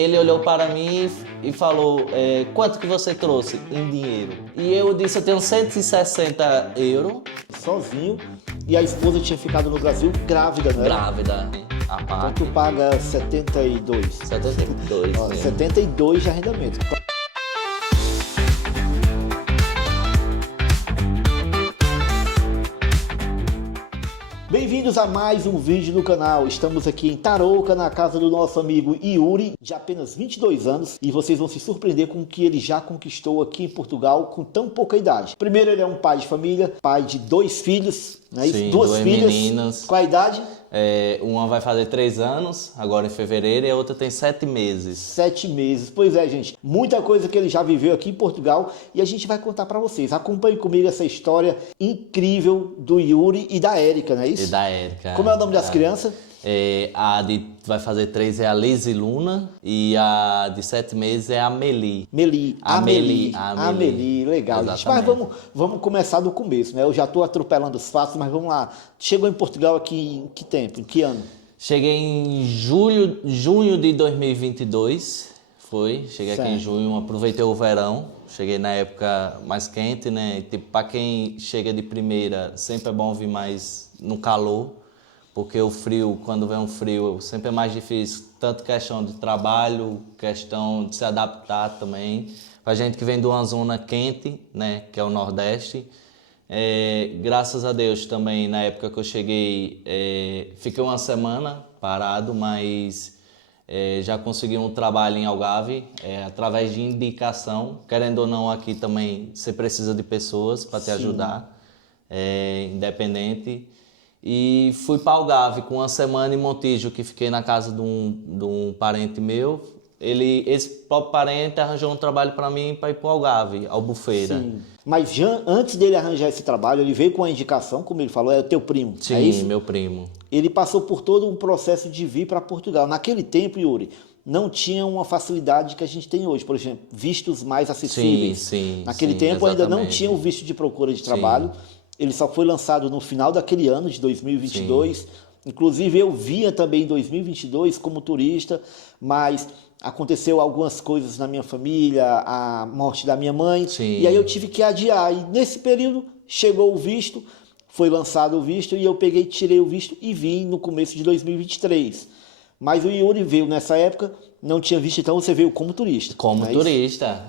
Ele olhou para mim e falou, quanto que você trouxe em dinheiro? E eu disse, eu tenho 160 euros. Sozinho, e a esposa tinha ficado no Brasil grávida, né? Grávida, a Então parte. tu paga 72. 72 Ó, mesmo. 72 de arrendamento. Bem-vindos a mais um vídeo do canal. Estamos aqui em Tarouca, na casa do nosso amigo Yuri, de apenas 22 anos, e vocês vão se surpreender com o que ele já conquistou aqui em Portugal com tão pouca idade. Primeiro, ele é um pai de família, pai de 2 filhos, né? Sim, duas duas filhas. meninas. Qual a idade? Uma vai fazer 3 anos, agora em fevereiro, e a outra tem 7 meses. 7 meses. Pois é, gente. Muita coisa que ele já viveu aqui em Portugal e a gente vai contar pra vocês. Acompanhe comigo essa história incrível do Yuri e da Érica, não é isso? E da Érica. Como é o nome das crianças? A de vai fazer 3 é a Lizy Luna e a de 7 meses é a Meli. Amelie, legal, gente. Mas vamos começar do começo, né? Eu já estou atropelando os fatos, mas vamos lá. Chegou em Portugal aqui em que tempo? Em que ano? Cheguei em junho de 2022, cheguei Certo. aqui em junho, aproveitei o verão, cheguei na época mais quente, né? Tipo, para quem chega de primeira, sempre é bom vir mais no calor. Porque o frio, quando vem um frio, sempre é mais difícil, tanto questão de trabalho, questão de se adaptar também. Pra gente que vem de uma zona quente, né, que é o Nordeste, graças a Deus também, na época que eu cheguei, fiquei uma semana parado, mas já consegui um trabalho em Algarve, através de indicação. Querendo ou não, aqui também você precisa de pessoas para te ajudar, independente. E fui para Algarve com uma semana em Montijo, que fiquei na casa de um parente meu. Esse próprio parente arranjou um trabalho para mim para ir para o Algarve, Albufeira. Sim. Mas já antes dele arranjar esse trabalho, ele veio com a indicação, como ele falou, é o teu primo, Sim, é isso? meu primo. Ele passou por todo um processo de vir para Portugal. Naquele tempo, Yuri, não tinha uma facilidade que a gente tem hoje, por exemplo, vistos mais acessíveis. Sim, Naquele sim, tempo ainda não exatamente. tinha o visto de procura de trabalho. Ele só foi lançado no final daquele ano, de 2022. Sim. Inclusive, eu vinha também em 2022 como turista, mas aconteceu algumas coisas na minha família, a morte da minha mãe, e aí eu tive que adiar. E nesse período chegou o visto, foi lançado o visto, e eu tirei o visto e vim no começo de 2023. Mas o Yuri veio nessa época, não tinha visto, então você veio como turista. Como turista.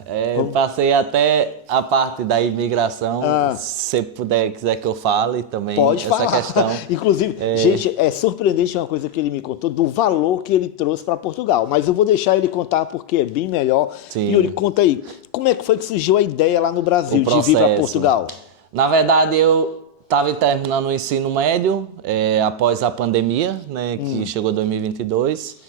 Passei até a parte da imigração, se você quiser que eu fale também. Pode essa falar. Questão. Inclusive, gente, é surpreendente uma coisa que ele me contou, do valor que ele trouxe para Portugal. Mas eu vou deixar ele contar porque é bem melhor. Sim. Yuri, conta aí, como é que foi que surgiu a ideia lá no Brasil de vir para Portugal? Na verdade, eu estava terminando o ensino médio, após a pandemia, né, que chegou em 2022.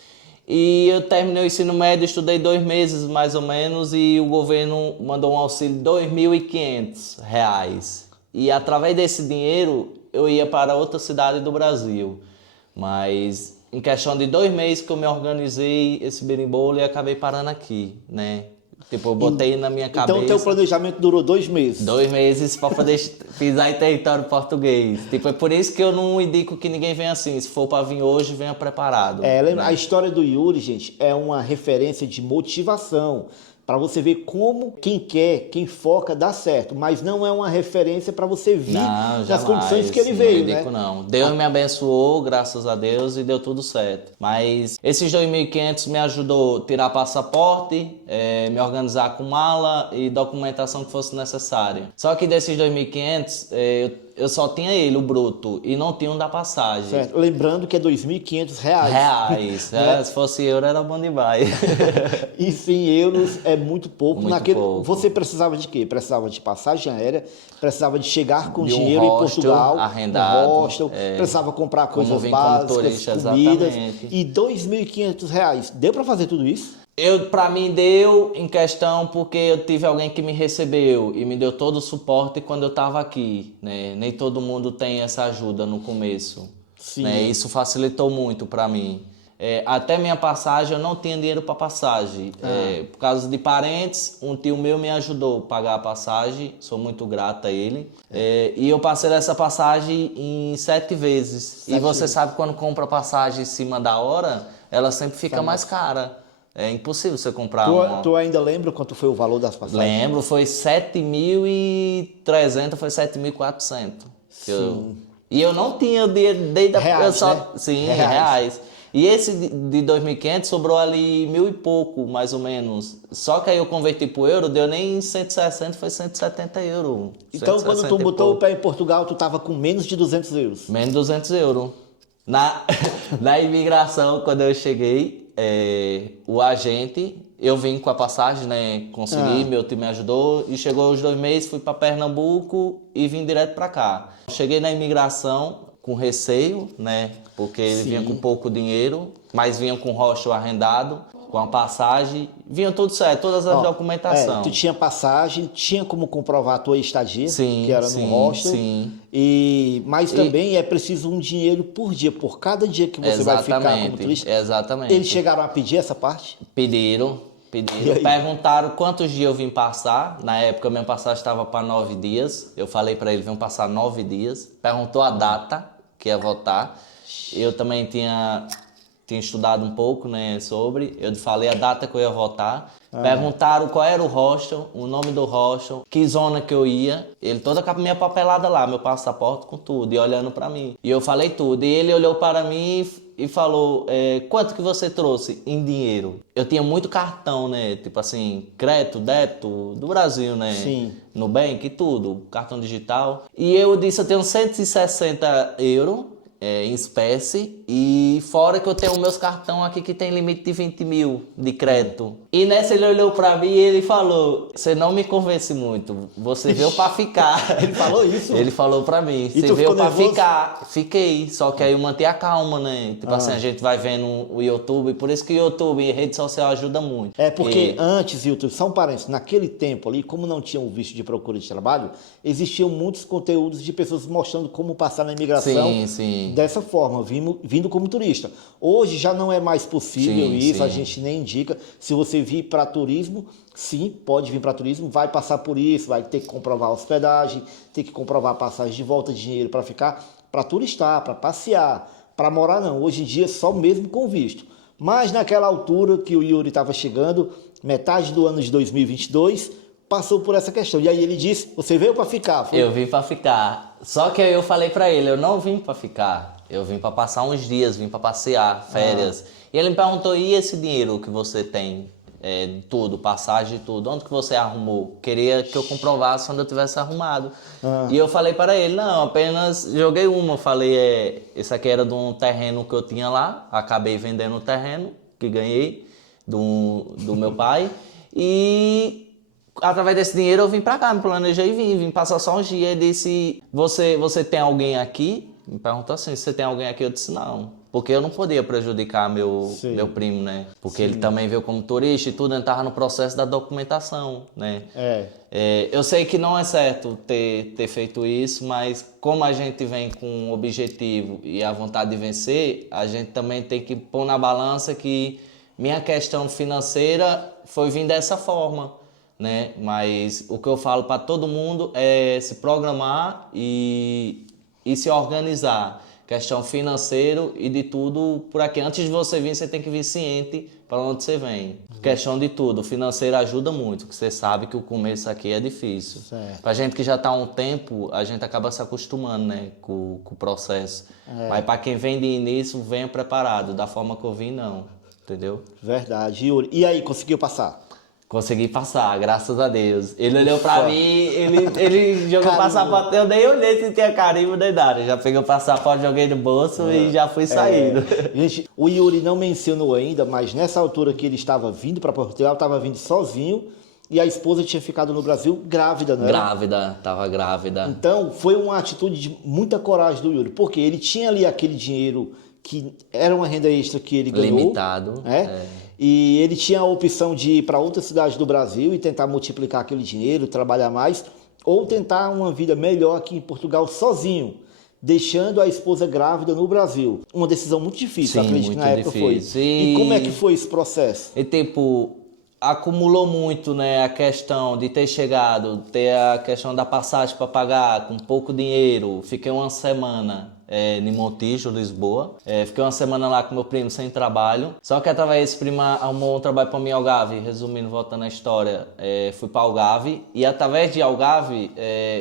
E eu terminei o ensino médio, estudei 2 meses mais ou menos, e o governo mandou um auxílio de R$ 2.500. E através desse dinheiro eu ia para outra cidade do Brasil. Mas em questão de 2 meses que eu me organizei esse berimbolo e acabei parando aqui, né? Tipo, eu botei na minha cabeça... Então o teu planejamento durou 2 meses? 2 meses para poder pisar em território português. Tipo, é por isso que eu não indico que ninguém venha assim. Se for para vir hoje, venha preparado. Lembra? Né? A história do Yuri, gente, é uma referência de motivação. Para você ver como quem quer, quem foca, dá certo. Mas não é uma referência para você vir nas condições que ele veio, né? Não. Deus me abençoou, graças a Deus, e deu tudo certo. Mas esses 2.500 me ajudou a tirar passaporte, me organizar com mala e documentação que fosse necessária. Só que desses 2.500, eu só tinha ele, o bruto, e não tinha um da passagem. Certo. Lembrando que é R$ 2.500. Né? Se fosse euro, era bom demais. E 100 euros é muito pouco. Muito pouco. Você precisava de quê? Precisava de passagem aérea, precisava de chegar com De um dinheiro hostel em Portugal, arrendado, um hostel, precisava comprar coisas vim básicas, como turista, comidas. exatamente. E R$ 2.500. Deu para fazer tudo isso? Pra mim deu em questão porque eu tive alguém que me recebeu e me deu todo o suporte quando eu estava aqui, né? Nem todo mundo tem essa ajuda no começo. Sim. Né? Isso facilitou muito para mim. Até minha passagem, eu não tinha dinheiro para passagem. Por causa de parentes, um tio meu me ajudou a pagar a passagem, sou muito grato a ele. E eu passei essa passagem em 7 vezes. E você sabe quando compra passagem em cima da hora, ela sempre fica mais cara. É impossível você comprar uma. Tu ainda lembra quanto foi o valor das passagens? Lembro, foi 7.300, foi 7.400. Sim. E eu não tinha o dinheiro desde Reais, eu só, né? sim, Reais. reais. E esse de 2.500 sobrou ali 1.000 e pouco, mais ou menos. Só que aí eu converti pro euro, deu nem 160, foi 170 euros. Então, quando 160 tu e botou o pouco. pé em Portugal, tu tava com menos de 200 euros. Menos de 200 euros. Na, na imigração, quando eu cheguei, o agente, eu vim com a passagem, né? Consegui, meu time me ajudou. E chegou os 2 meses, fui para Pernambuco e vim direto para cá. Cheguei na imigração com receio, né? Porque ele vinha com pouco dinheiro, mas vinha com hostel arrendado, com a passagem. Vinha tudo certo, todas as documentações. Tu tinha passagem, tinha como comprovar a tua estadia, Sim, que era no sim, hostel. sim. Mas também é preciso um dinheiro por dia, por cada dia que você vai ficar como turista. Exatamente. Eles chegaram a pedir essa parte? Pediram. Perguntaram quantos dias eu vim passar. Na época, minha passagem estava para 9 dias. Eu falei para ele, vim passar 9 dias. Perguntou a data que ia voltar. Eu também tinha estudado um pouco, né, sobre. Eu falei a data que eu ia voltar. Perguntaram qual era o hostel, o nome do hostel, que zona que eu ia. Ele toda com a minha papelada lá, meu passaporte com tudo, e olhando para mim. E eu falei tudo. E ele olhou para mim e falou, quanto que você trouxe em dinheiro? Eu tinha muito cartão, né? Tipo assim, crédito, débito do Brasil, né? Sim. Nubank e tudo, cartão digital. E eu disse, eu tenho 160 euros. Em espécie, e fora que eu tenho meus cartões aqui que tem limite de 20 mil de crédito. E nessa ele olhou pra mim e ele falou, você não me convence muito, você veio pra ficar. Ele falou isso? Ele falou pra mim, você veio pra ficar. Fiquei, só que aí eu mantive a calma, né? Tipo assim, a gente vai vendo o YouTube, por isso que o YouTube e rede social ajuda muito. Porque antes, YouTube, só um parênteses, naquele tempo ali, como não tinha o visto de procura de trabalho, existiam muitos conteúdos de pessoas mostrando como passar na imigração. Sim. Dessa forma, vindo como turista. Hoje já não é mais possível isso, a sim. gente nem indica. Se você vir para turismo, sim, pode vir para turismo, vai passar por isso, vai ter que comprovar a hospedagem, ter que comprovar a passagem de volta, dinheiro para ficar, para turistar, para passear, para morar não. Hoje em dia só mesmo com visto. Mas naquela altura que o Yuri estava chegando, metade do ano de 2022, passou por essa questão. E aí ele disse, você veio para ficar? Foi? Eu vim para ficar. Só que eu falei para ele, eu não vim para ficar. Eu vim para passar uns dias, vim para passear, férias. E ele me perguntou, e esse dinheiro que você tem? Tudo, passagem e tudo, onde que você arrumou? Queria que eu comprovasse onde eu tivesse arrumado. E eu falei para ele, não, apenas joguei uma. Falei, esse aqui era de um terreno que eu tinha lá, acabei vendendo o terreno, que ganhei do meu pai. E através desse dinheiro eu vim pra cá, me planejei e vim passar só uns dias. Ele disse, você tem alguém aqui? Me perguntou assim, você tem alguém aqui? Eu disse, não. Porque eu não podia prejudicar meu primo, né? Porque ele também veio como turista e tudo, ele estava no processo da documentação, né? Eu sei que não é certo ter feito isso, mas como a gente vem com um objetivo e a vontade de vencer, a gente também tem que pôr na balança que minha questão financeira foi vir dessa forma, né? Mas o que eu falo para todo mundo é se programar e se organizar. Questão financeira e de tudo por aqui. Antes de você vir, você tem que vir ciente para onde você vem. Questão de tudo. Financeiro ajuda muito, porque você sabe que o começo aqui é difícil. Para gente que já está há um tempo, a gente acaba se acostumando, né, com o processo. Mas para quem vem de início, venha preparado. Da forma que eu vim, não. Entendeu? Verdade. Yuri, e aí, conseguiu passar? Consegui passar, graças a Deus. Ele olhou pra mim, ele jogou o passaporte, eu nem olhei se tinha carimbo nem nada. Já peguei o passaporte, joguei no bolso e já fui saindo. Gente, o Yuri não mencionou ainda, mas nessa altura que ele estava vindo para Portugal, estava vindo sozinho e a esposa tinha ficado no Brasil grávida, não era? Tava grávida. Então, foi uma atitude de muita coragem do Yuri, porque ele tinha ali aquele dinheiro que era uma renda extra que ele ganhou. Limitado. E ele tinha a opção de ir para outra cidade do Brasil e tentar multiplicar aquele dinheiro, trabalhar mais, ou tentar uma vida melhor aqui em Portugal sozinho, deixando a esposa grávida no Brasil. Uma decisão muito difícil, acredito que na época foi. E como é que foi esse processo? E tipo, acumulou muito, né, a questão de ter chegado, ter a questão da passagem para pagar com pouco dinheiro. Fiquei uma semana em Montijo, Lisboa. Fiquei uma semana lá com meu primo sem trabalho. Só que através desse primo arrumou um trabalho para mim em Algarve. Resumindo, voltando à história, fui para Algarve. E através de Algarve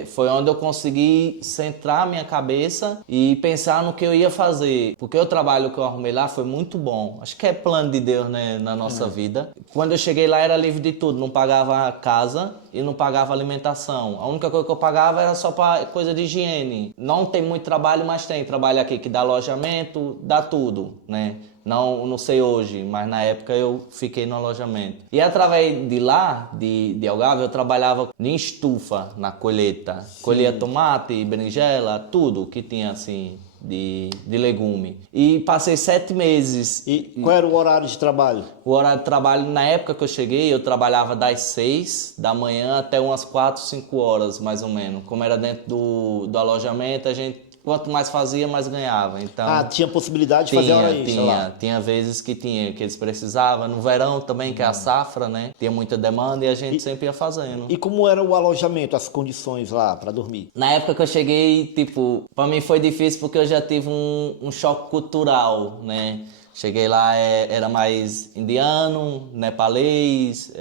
foi onde eu consegui centrar minha cabeça e pensar no que eu ia fazer. Porque o trabalho que eu arrumei lá foi muito bom. Acho que é plano de Deus, né, na nossa vida. Quando eu cheguei lá era livre de tudo. Não pagava casa e não pagava alimentação. A única coisa que eu pagava era só para coisa de higiene. Não tem muito trabalho, mas tem trabalho aqui que dá alojamento, dá tudo, né? Não sei hoje, mas na época eu fiquei no alojamento. E através de lá, de Algarve, eu trabalhava em estufa, na colheita. Sim. Colhia tomate, berinjela, tudo que tinha assim de legume. E passei 7 meses. E qual era o horário de trabalho? O horário de trabalho, na época que eu cheguei, eu trabalhava das 6 da manhã até umas 4, 5 horas, mais ou menos. Como era dentro do alojamento, a gente... Quanto mais fazia, mais ganhava. Então, tinha possibilidade de fazer hora extra lá? Tinha vezes que eles precisavam. No verão também, que é a safra, né? Tinha muita demanda e a gente sempre ia fazendo. E como era o alojamento, as condições lá para dormir? Na época que eu cheguei, tipo, para mim foi difícil porque eu já tive um choque cultural, né? Cheguei lá, era mais indiano, nepalês,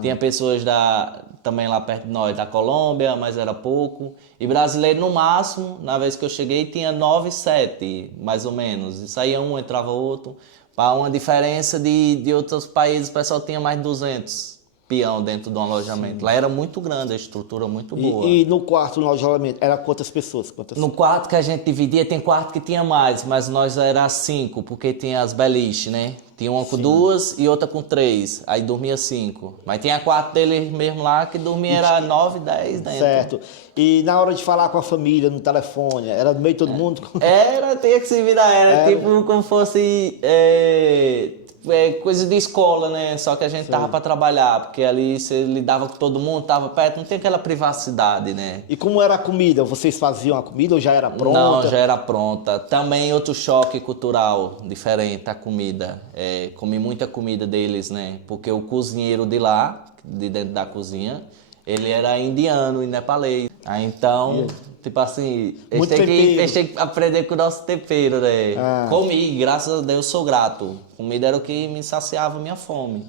tinha pessoas também lá perto de nós, da Colômbia, mas era pouco. E brasileiro no máximo, na vez que eu cheguei, tinha 9, 7, mais ou menos. E saía um, entrava outro. Para uma diferença de outros países, o pessoal tinha mais de 200 peão dentro de um alojamento. Sim. Lá era muito grande, a estrutura muito boa. E no quarto, no alojamento, era quantas pessoas? No quarto que a gente dividia, tem quarto que tinha mais, mas nós era 5, porque tinha as beliches, né? Tinha uma com 2 e outra com 3, aí dormia 5. Mas tinha 4 deles mesmo lá que dormia era 9, 10 dentro. Certo. E na hora de falar com a família, no telefone, era no meio de todo mundo? Tinha que se virar, era tipo como fosse coisa de escola, né? Só que a gente tava para trabalhar, porque ali você lidava com todo mundo, tava perto, não tem aquela privacidade, né? E como era a comida? Vocês faziam a comida ou já era pronta? Não, já era pronta. Também outro choque cultural diferente, a comida. Comi muita comida deles, né? Porque o cozinheiro de lá, de dentro da cozinha, ele era indiano e nepalês. Aí então... Tipo assim, eles têm que aprender com o nosso tempero, né? Comi, graças a Deus sou grato. Comida era o que me saciava a minha fome.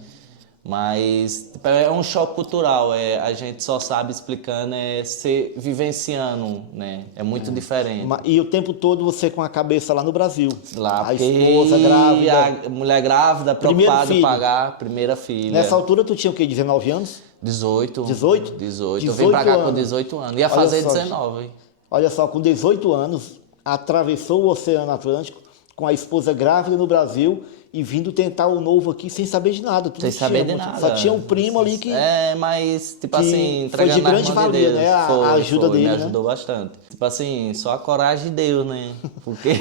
Mas tipo, é um choque cultural, a gente só sabe explicando, se vivenciando, né? É muito diferente. E o tempo todo você com a cabeça lá no Brasil? Lá, a esposa grávida. A mulher grávida, preocupada em pagar, primeira filha. Nessa altura tu tinha o quê, 19 anos? 18. 18? 18. Eu vim pra cá com 18 anos. Ia fazer 19. Olha só, com 18 anos, atravessou o Oceano Atlântico com a esposa grávida no Brasil e vindo tentar o novo aqui sem saber de nada. Sem saber de nada. Só tinha um primo ali que... mas, tipo assim, foi de grande valia, né? A ajuda dele, me né? ajudou bastante. Tipo assim, só a coragem de Deus, né? Porque...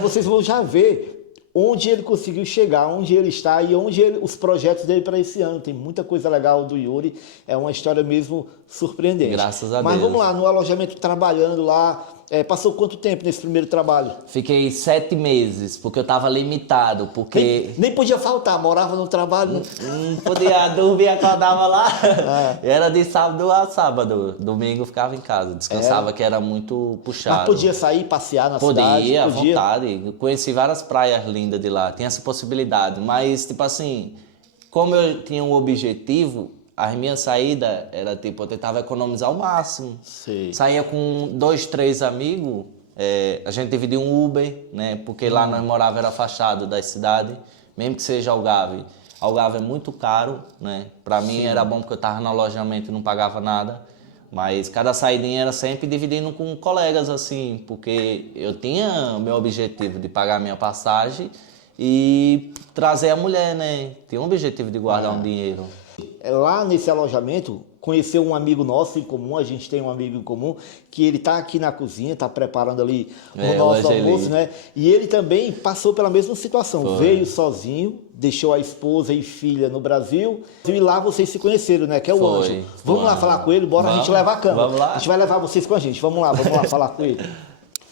vocês vão já ver onde ele conseguiu chegar, onde ele está e os projetos dele para esse ano. Tem muita coisa legal do Yuri, é uma história mesmo surpreendente. Graças a Deus. Mas vamos lá, no alojamento, trabalhando lá, passou quanto tempo nesse primeiro trabalho? Fiquei 7 meses, porque eu estava limitado, porque... Nem podia faltar, morava no trabalho. Não podia dormir, acordava lá. Era de sábado a sábado, domingo ficava em casa, descansava que era muito puxado. Mas podia sair, passear na cidade? Podia, à vontade. Eu conheci várias praias lindas de lá, tinha essa possibilidade, mas tipo assim, como eu tinha um objetivo, as minhas saídas era tipo, eu tentava economizar o máximo. Sim. Saía com 2, 3 amigos, a gente dividia um Uber, né? Porque lá nós morava era afastado da cidade, mesmo que seja Algarve. Algarve é muito caro, né? Pra mim era bom porque eu tava no alojamento e não pagava nada. Mas cada saidinha era sempre dividindo com colegas, assim, porque eu tinha meu objetivo de pagar a minha passagem e trazer a mulher, né? Tinha um objetivo de guardar um dinheiro. Lá nesse alojamento, conheceu um amigo nosso em comum, a gente tem um amigo em comum, que ele está aqui na cozinha, está preparando ali o nosso almoço, né? E ele também passou pela mesma situação, veio sozinho, deixou a esposa e filha no Brasil, e lá vocês se conheceram, né? Que é o Ângelo. Vamos lá falar com ele, bora a gente levar a câmera. Vamos lá. A gente vai levar vocês com a gente, vamos lá falar com ele.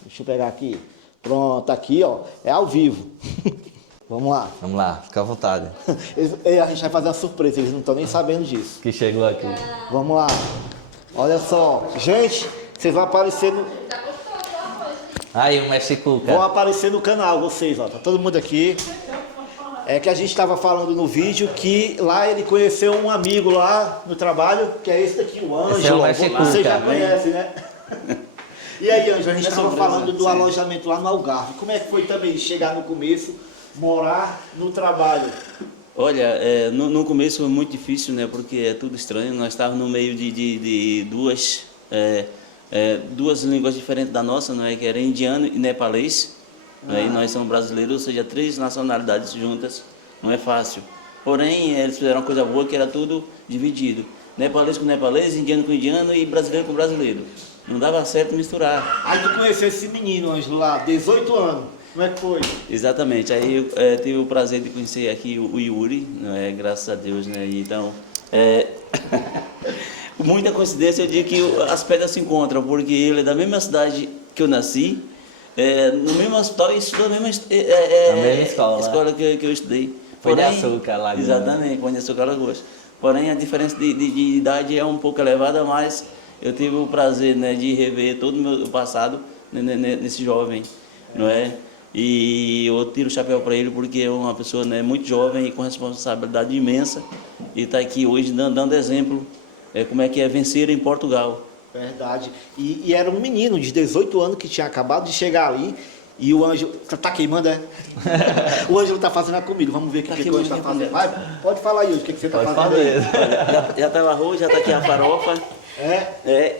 Deixa eu pegar aqui. Pronto, aqui ó, é ao vivo. Vamos lá. Vamos lá, fica à vontade. A gente vai fazer uma surpresa, eles não estão nem sabendo disso. Que chegou aqui. Vamos lá. Olha só. Gente, vocês vão aparecer no... Aí, o Mexicuca. Vão aparecer no canal, vocês, ó. Tá todo mundo aqui. É que a gente estava falando no vídeo que lá ele conheceu um amigo lá no trabalho, que é esse daqui, o Ângelo. Esse é o Mexicuca. Você já conhece, né? E aí, Ângelo, a gente estava falando do sim. alojamento lá no Algarve. Como é que foi também chegar no começo, morar no trabalho? Olha, no começo foi muito difícil, né? Porque é tudo estranho. Nós estávamos no meio de duas línguas diferentes da nossa, não é? Que era indiano e nepalês. E nós somos brasileiros, ou seja, 3 nacionalidades juntas. Não é fácil. Porém, eles fizeram uma coisa boa que era tudo dividido. Nepalês com nepalês, indiano com indiano e brasileiro com brasileiro. Não dava certo misturar. Aí tu conheceu esse menino, Ângelo, lá, 18 anos. Como é que foi? Exatamente. Aí eu tive o prazer de conhecer aqui o Yuri, não é? Graças a Deus, né? Então, muita coincidência eu digo que as pedras se encontram, porque ele é da mesma cidade que eu nasci, no mesmo hospital e estudou na mesma escola que eu estudei. Pão de Açúcar, Lagoa. Exatamente, Pão de Açúcar, Alagoas. Porém, a diferença de idade é um pouco elevada, mas eu tive o prazer, né, de rever todo o meu passado nesse jovem, não é? E eu tiro o chapéu para ele porque é uma pessoa, né, muito jovem e com responsabilidade imensa e está aqui hoje dando exemplo como é que é vencer em Portugal. Verdade. E era um menino de 18 anos que tinha acabado de chegar ali. E o Ângelo. Tá queimando, é? O Ângelo tá fazendo a comida. Vamos ver o que o Ângelo tá fazendo. Vai, pode falar aí, Ângelo, o que você tá fazendo aí? Já tá o arroz, já tá aqui a farofa.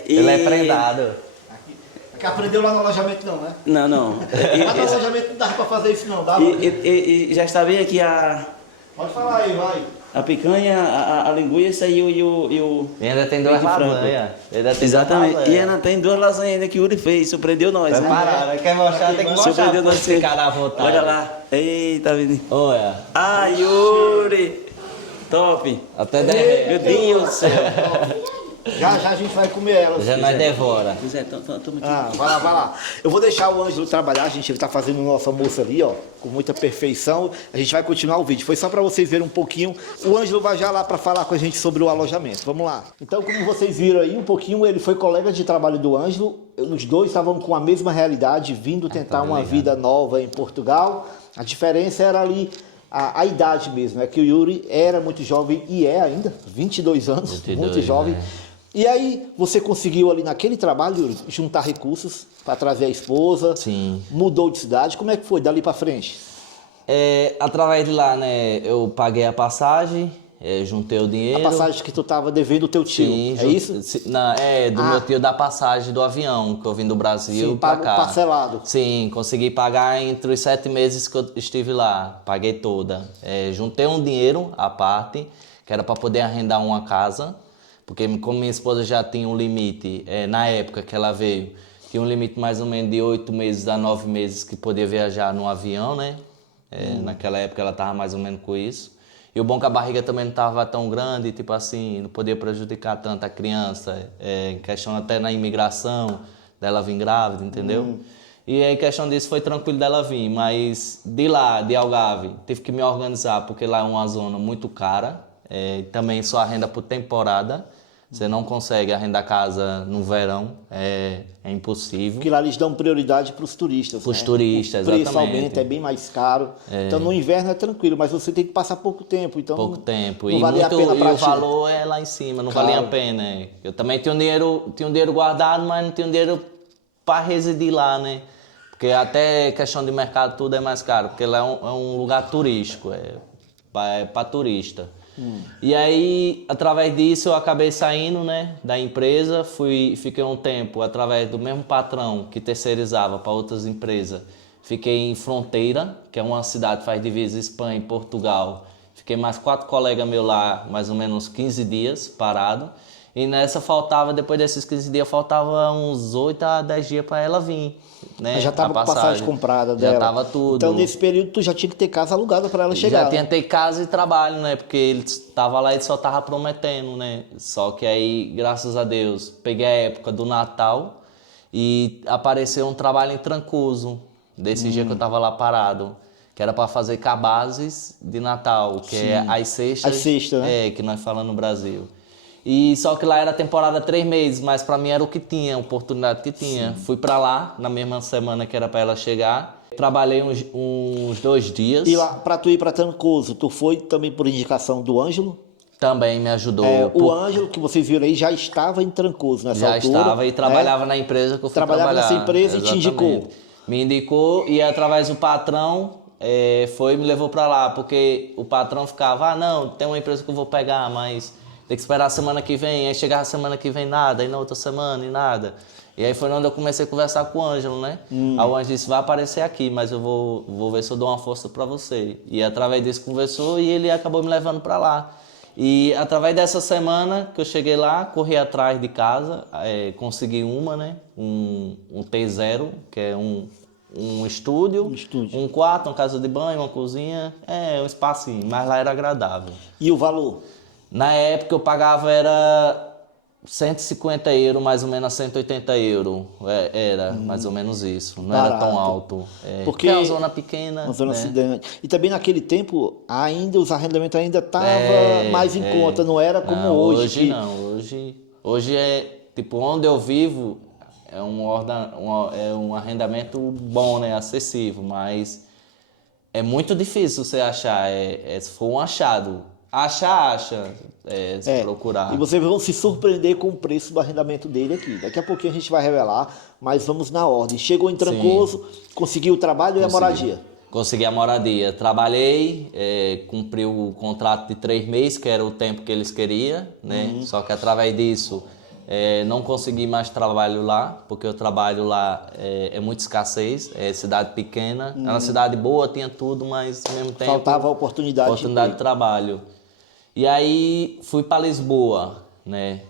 Ele é prendado. Que aprendeu lá no alojamento não, né? Não. Lá no alojamento não dava pra fazer isso não, dava? E já está bem aqui Pode falar aí, vai. a picanha, a linguiça e o E ainda tem 2 lasanhas. Exatamente. E ainda tem 2 lasanhas ainda que o Yuri fez, surpreendeu nós, né? Parada, quer mostrar, tem que mostrar Surpreendeu pra nós. ficar à vontade. Olha lá. Eita, menino. Olha, Ah, Yuri! Top! até derrete. Meu Deus do céu! Já a gente vai comer ela. Já nós devora. Pois é, toma aqui. Vai lá. Eu vou deixar o Ângelo trabalhar, gente. Ele tá fazendo o nosso almoço ali, ó, com muita perfeição. A gente vai continuar o vídeo. Foi só para vocês verem um pouquinho. O Ângelo vai já lá para falar com a gente sobre o alojamento. Vamos lá. Então, como vocês viram aí, um pouquinho, ele foi colega de trabalho do Ângelo. Os dois estavam com a mesma realidade, vindo tentar uma vida nova em Portugal. A diferença era ali a idade mesmo, é que o Yuri era muito jovem e é ainda, 22 anos, 22, muito jovem. né? E aí, você conseguiu ali naquele trabalho, Yuri, juntar recursos para trazer a esposa? Sim. Mudou de cidade? Como é que foi dali para frente? Através de lá, né, eu paguei a passagem, juntei o dinheiro. A passagem que tu tava devendo o teu tio, Sim, é isso? do meu tio da passagem do avião, que eu vim do Brasil Sim, pra pago cá. parcelado. Sim, consegui pagar entre os 7 meses que eu estive lá, paguei toda. Juntei um dinheiro à parte, que era para poder arrendar uma casa, porque como minha esposa já tinha um limite, na época que ela veio, tinha um limite mais ou menos de 8 meses a 9 meses que podia viajar no avião, né? Naquela época ela estava mais ou menos com isso. E o bom que a barriga também não estava tão grande, tipo assim, não podia prejudicar tanto a criança, em questão até na imigração, dela vir grávida, entendeu? E em questão disso foi tranquilo dela vir, mas de lá, de Algarve, tive que me organizar, porque lá é uma zona muito cara, também só arrenda por temporada. Você não consegue arrendar casa no verão, é impossível. Porque lá eles dão prioridade para os turistas. Para os turistas, o preço exatamente. aumenta, é bem mais caro. Então no inverno é tranquilo, mas você tem que passar pouco tempo. Então Pouco tempo. Não valia a pena e o valor é lá em cima, não valia a pena. Eu também tinha um dinheiro guardado, mas não tinha um dinheiro para residir lá, né? Porque até questão de mercado tudo é mais caro, porque lá é um lugar turístico, é para turista. E aí, através disso, eu acabei saindo, né, da empresa, fiquei um tempo através do mesmo patrão que terceirizava para outras empresas. Fiquei em Fronteira, que é uma cidade que faz divisa Espanha e Portugal. Fiquei mais 4 colegas meus lá, mais ou menos 15 dias parado. E nessa depois desses 15 dias, faltava uns 8 a 10 dias para ela vir. Né? Já estava com a passagem comprada dela. Já estava tudo. Então nesse período tu já tinha que ter casa alugada para ela chegar. Já tinha que ter casa e trabalho, né? Porque ele estava lá e só estava prometendo, né? Só que aí, graças a Deus, peguei a época do Natal e apareceu um trabalho em Trancoso, desse dia que eu estava lá parado. Que era para fazer cabazes de Natal, que é as cestas, né? que nós falamos no Brasil. E só que lá era temporada 3 meses, mas pra mim era o que tinha, a oportunidade que tinha. Fui pra lá, na mesma semana que era pra ela chegar. Trabalhei uns 2 dias. E lá, pra tu ir pra Trancoso, tu foi também por indicação do Ângelo? Também me ajudou. O Ângelo, que vocês viram aí, já estava em Trancoso nessa Já altura. estava e trabalhava na empresa que eu fui Trabalhava trabalhar. nessa empresa e te Exatamente. indicou. Me indicou e através do patrão foi e me levou pra lá, porque o patrão ficava, não, tem uma empresa que eu vou pegar, mas tem que esperar a semana que vem. Aí chegava a semana que vem nada, aí na outra semana e nada. E aí foi onde eu comecei a conversar com o Ângelo, né? Aí o Ângelo disse, vai aparecer aqui, mas eu vou ver se eu dou uma força pra você. E através disso conversou e ele acabou me levando pra lá. E através dessa semana que eu cheguei lá, corri atrás de casa, consegui uma, né? Um T0, que é um estúdio, um quarto, uma casa de banho, uma cozinha, um espacinho, mas lá era agradável. E o valor? Na época eu pagava era 150 euros, mais ou menos 180 euros, era mais ou menos isso, não era tão alto. Porque é uma zona pequena. Uma zona né? acidente. E também naquele tempo, ainda os arrendamentos ainda estavam mais em conta, não era como não, hoje. Hoje não, hoje tipo, onde eu vivo é um arrendamento bom, né, acessível, mas é muito difícil você achar, se for um achado. Acha, se procurar. E vocês vão se surpreender com o preço do arrendamento dele aqui. Daqui a pouquinho a gente vai revelar, mas vamos na ordem. Chegou em Trancoso, conseguiu o trabalho e a moradia. Consegui a moradia. Trabalhei, cumpri o contrato de 3 meses, que era o tempo que eles queriam, né? Só que através disso não consegui mais trabalho lá, porque o trabalho lá é muito escassez, é cidade pequena. É uma cidade boa, tinha tudo, mas ao mesmo tempo... Faltava oportunidade de trabalho. E aí fui para Lisboa, né?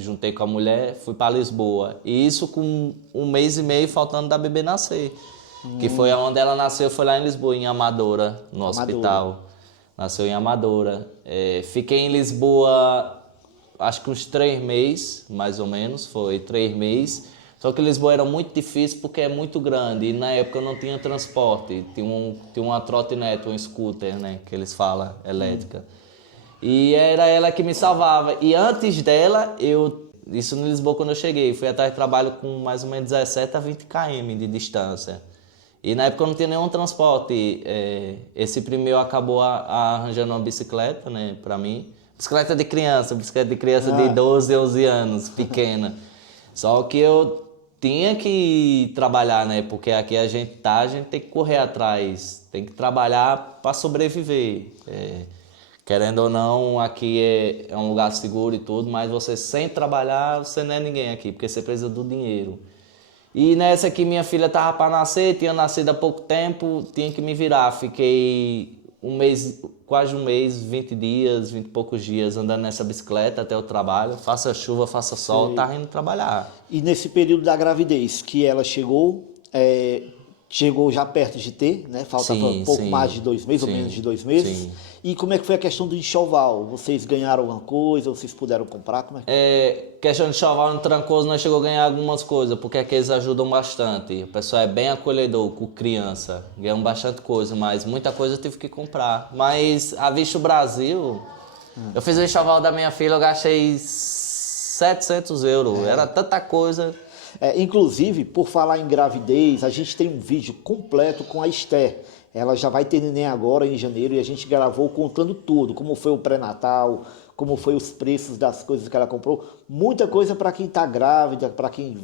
Juntei com a mulher, fui para Lisboa. E isso com 1 mês e meio faltando da bebê nascer. Que foi onde ela nasceu, foi lá em Lisboa, em Amadora, no hospital. Nasceu em Amadora. Fiquei em Lisboa, acho que uns 3 meses, mais ou menos, foi 3 meses. Só que Lisboa era muito difícil porque é muito grande e na época eu não tinha transporte. Tinha uma trotinete, um scooter, né, que eles falam, elétrica. E era ela que me salvava. E antes dela, isso em Lisboa quando eu cheguei, fui atrás de trabalho com mais ou menos 17 a 20 km de distância. E na época eu não tinha nenhum transporte. Esse primeiro acabou arranjando uma bicicleta, né, pra mim. Bicicleta de criança de 12, 11 anos, pequena. Só que eu tinha que trabalhar, né? Porque aqui a gente tem que correr atrás, tem que trabalhar para sobreviver. Querendo ou não, aqui é um lugar seguro e tudo, mas você sem trabalhar, você não é ninguém aqui, porque você precisa do dinheiro. E nessa aqui minha filha tava para nascer, tinha nascido há pouco tempo, tinha que me virar. Fiquei quase um mês, 20 dias, 20 e poucos dias andando nessa bicicleta até o trabalho. Faça chuva, faça sol, tava indo trabalhar. E nesse período da gravidez que ela chegou já perto de ter, né? Faltava pouco mais de 2 meses, ou menos de 2 meses. Sim. E como é que foi a questão do enxoval? Vocês ganharam alguma coisa? Vocês puderam comprar? Como é? Questão de enxoval no Trancoso, nós chegou a ganhar algumas coisas, porque aqui eles ajudam bastante. O pessoal é bem acolhedor com criança, ganham bastante coisa, mas muita coisa eu tive que comprar. Mas a Visto Brasil, eu fiz o enxoval da minha filha, eu gastei 700 euros, era tanta coisa. Inclusive, por falar em gravidez, a gente tem um vídeo completo com a Esther. Ela já vai ter neném agora em janeiro e a gente gravou contando tudo, como foi o pré-natal, como foi os preços das coisas que ela comprou. Muita coisa para quem está grávida, para quem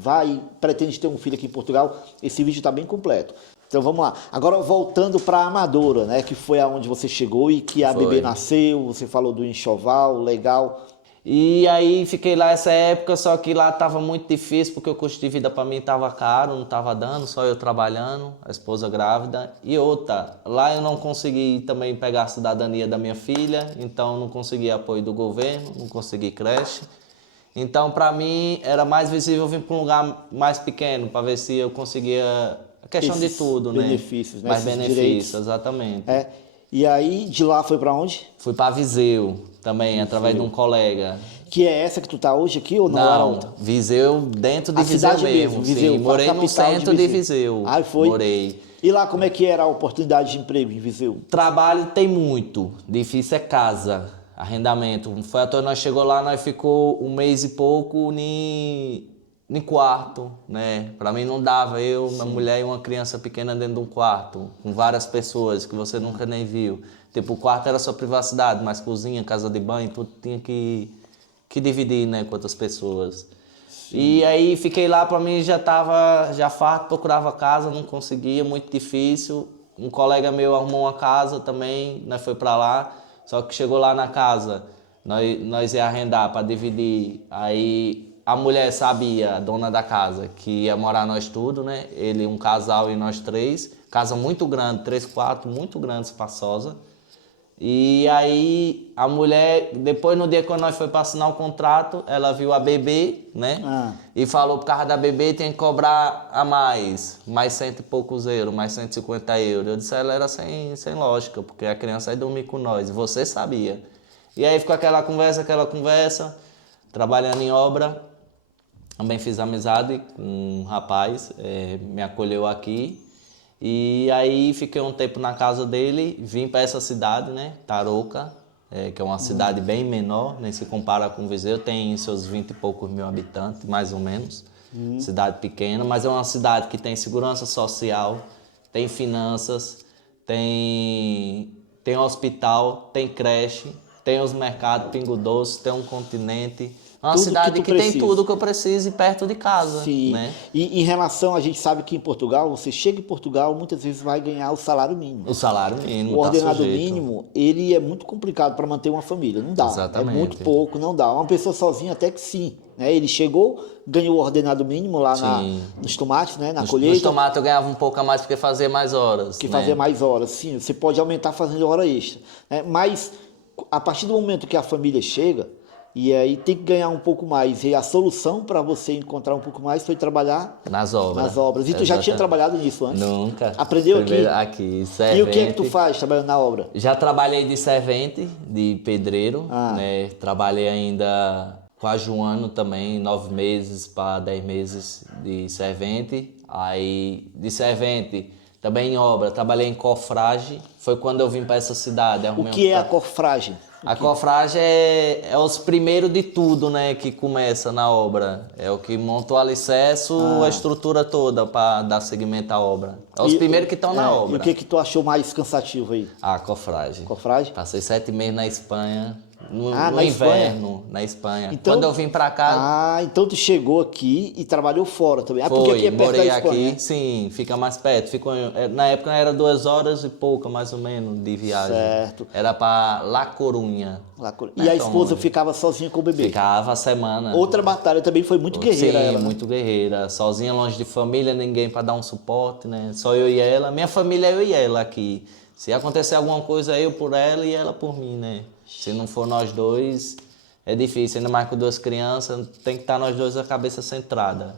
pretende ter um filho aqui em Portugal. Esse vídeo está bem completo. Então vamos lá. Agora voltando para a Amadora, né, que foi aonde você chegou e que a bebê nasceu, você falou do enxoval, legal. E aí fiquei lá essa época, só que lá estava muito difícil, porque o custo de vida para mim estava caro, não estava dando, só eu trabalhando, a esposa grávida. E outra, lá eu não consegui também pegar a cidadania da minha filha, então não consegui apoio do governo, não consegui creche. Então para mim era mais visível vir para um lugar mais pequeno, para ver se eu conseguia a questão de tudo, benefícios, né? Mais benefícios, direitos. Exatamente. E aí de lá foi para onde? Fui para Viseu também, através de um colega. Que é essa que tu tá hoje aqui ou não? Era outra? Viseu, dentro de A Viseu cidade mesmo. Viseu, Sim, morei no centro de Viseu. Ah, foi? Morei. E lá como é que era a oportunidade de emprego em Viseu? Trabalho tem muito, difícil é casa. arrendamento. Foi à toa, nós chegou lá, nós ficou um mês e pouco em quarto, né? Pra mim não dava, eu, minha mulher e uma criança pequena dentro de um quarto, com várias pessoas que você nunca nem viu. Tipo, o quarto era sua privacidade, mas cozinha, casa de banho, tudo tinha que dividir, né, com outras pessoas. E aí fiquei lá, pra mim já tava farto, procurava casa, não conseguia, muito difícil. Um colega meu arrumou uma casa também, nós foi pra lá, só que chegou lá na casa, nós ia arrendar pra dividir, aí a mulher sabia, a dona da casa, que ia morar nós tudo, né? Ele, um casal e nós três. Casa muito grande, 3 quartos, muito grande, espaçosa. E aí a mulher, depois no dia quando nós foi para assinar o contrato, ela viu a bebê, né? E falou por causa da bebê tem que cobrar a mais 100 e poucos euros, mais 150 euros. Eu disse a ela era sem lógica, porque a criança ia dormir com nós, você sabia. E aí ficou aquela conversa, trabalhando em obra. Também fiz amizade com um rapaz, me acolheu aqui. E aí fiquei um tempo na casa dele, vim para essa cidade, né, Tarouca, que é uma cidade bem menor, nem se compara com Viseu, tem seus 20 e poucos mil habitantes, mais ou menos. Cidade pequena, mas é uma cidade que tem segurança social, tem finanças, tem hospital, tem creche, tem os mercados, Pingo Doce, tem um continente. É uma cidade que tem tudo que eu preciso e perto de casa. Sim. Né? E em relação, a gente sabe que em Portugal, você chega em Portugal, muitas vezes vai ganhar o salário mínimo. O salário mínimo, o ordenado mínimo, ele é muito complicado para manter uma família, não dá. Exatamente. É muito pouco, não dá. Uma pessoa sozinha até que sim. Né? Ele chegou, ganhou o ordenado mínimo lá nos tomates, né? Na colheita. Nos tomates eu ganhava um pouco a mais porque fazia mais horas. Fazia mais horas, sim. Você pode aumentar fazendo hora extra. Né? Mas a partir do momento que a família chega, e aí tem que ganhar um pouco mais. E a solução para você encontrar um pouco mais foi trabalhar nas obras. E tu já tinha trabalhado nisso antes? Nunca. Aprendeu aqui? Servente. E o que é que tu faz trabalhando na obra? Já trabalhei de servente, de pedreiro. Né? Trabalhei ainda quase um ano também, 9 meses para 10 meses de servente. Aí de servente também em obra, trabalhei em cofragem. Foi quando eu vim para essa cidade. O que é a cofragem? A cofragem é os primeiros de tudo, né, que começa na obra. É o que monta o alicerce, a estrutura toda para dar seguimento à obra. É os primeiros que estão na obra. E o que tu achou mais cansativo aí? A cofragem. Cofragem? Passei 7 meses na Espanha, no na inverno, Espanha? na Espanha. Então, quando eu vim para cá... então tu chegou aqui e trabalhou fora também. Porque aqui é perto morei da Espanha, aqui, sim, fica mais perto. Na época era 2 horas e pouca, mais ou menos, de viagem. Certo. Era para La Corunha. E a esposa ficava sozinha com o bebê? Ficava a semana. Outra batalha também foi muito guerreira. Sim, ela, né? muito guerreira. Sozinha, longe de família, ninguém para dar um suporte, né? Só eu e ela. Minha família é eu e ela aqui. Se acontecer alguma coisa, eu por ela e ela por mim, né? Se não for nós dois, é difícil. Ainda mais com 2 crianças, tem que estar nós dois a cabeça centrada.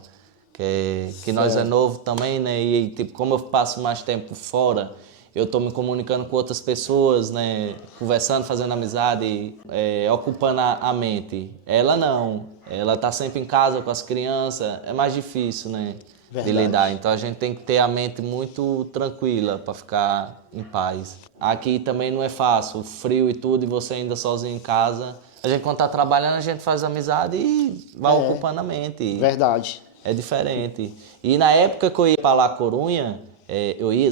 Que nós é novo também, né? E tipo, como eu passo mais tempo fora, eu estou me comunicando com outras pessoas, né? Conversando, fazendo amizade, ocupando a mente. Ela não. Ela está sempre em casa com as crianças. É mais difícil, né? De lidar. Então a gente tem que ter a mente muito tranquila para ficar em paz. Aqui também não é fácil, o frio e tudo, e você ainda sozinho em casa. A gente quando está trabalhando, a gente faz amizade e vai ocupando a mente. Verdade. É diferente. E na época que eu ia para La Corunha,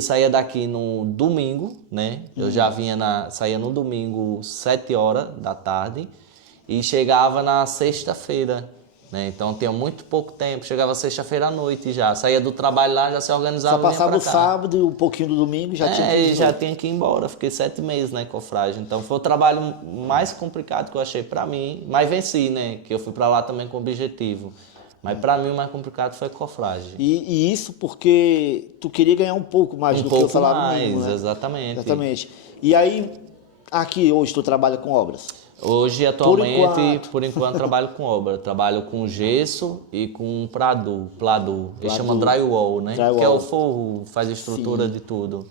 saía daqui no domingo, né? Eu já saía no domingo 7 horas da tarde e chegava na sexta-feira. Né? Então tinha muito pouco tempo, chegava sexta-feira à noite já, saía do trabalho lá, já se organizava. Só passava o sábado e um pouquinho do domingo já tinha que ir. Já tinha que ir embora, fiquei 7 meses na cofragem. Então foi o trabalho mais complicado que eu achei pra mim, mas venci, né? Que eu fui pra lá também com objetivo. Mas pra mim o mais complicado foi a cofragem. E isso porque tu queria ganhar um pouco mais do que o salário mínimo, né? Exatamente. E aí, aqui hoje tu trabalha com obras? Hoje, atualmente, por enquanto trabalho com obra. Trabalho com gesso e com pladu. Eles chamam drywall, né? Que é o forro, faz a estrutura de tudo.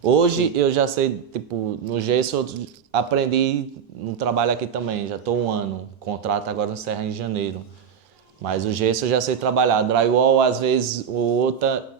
Hoje eu já sei, tipo, no gesso eu aprendi no trabalho aqui também. Já estou 1 ano. O contrato agora encerra em janeiro. Mas o gesso eu já sei trabalhar. Drywall, às vezes, ou outra,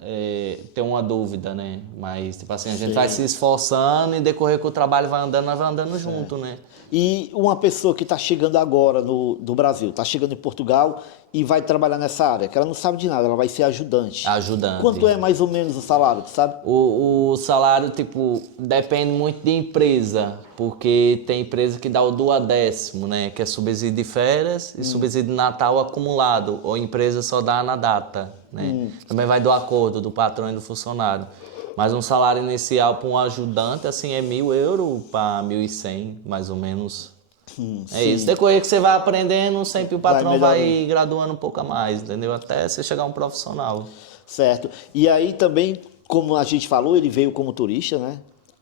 tem uma dúvida, né? Mas, tipo assim, a gente vai se esforçando e decorrer que o trabalho vai andando, nós vai andando junto, né? E uma pessoa que está chegando agora no Brasil, está chegando em Portugal e vai trabalhar nessa área, que ela não sabe de nada, ela vai ser ajudante. Ajudante. Quanto é mais ou menos o salário, tu sabe? O salário, tipo, depende muito de empresa, porque tem empresa que dá o duodécimo, né? Que é subsídio de férias e subsídio de Natal acumulado, ou empresa só dá na data, né? Também vai do acordo do patrão e do funcionário. Mas um salário inicial para um ajudante, assim, é 1.000 euros para 1.100, mais ou menos. É isso. Depois que você vai aprendendo, sempre o patrão vai graduando um pouco a mais, entendeu? Até você chegar a um profissional. Certo. E aí também, como a gente falou, ele veio como turista, né?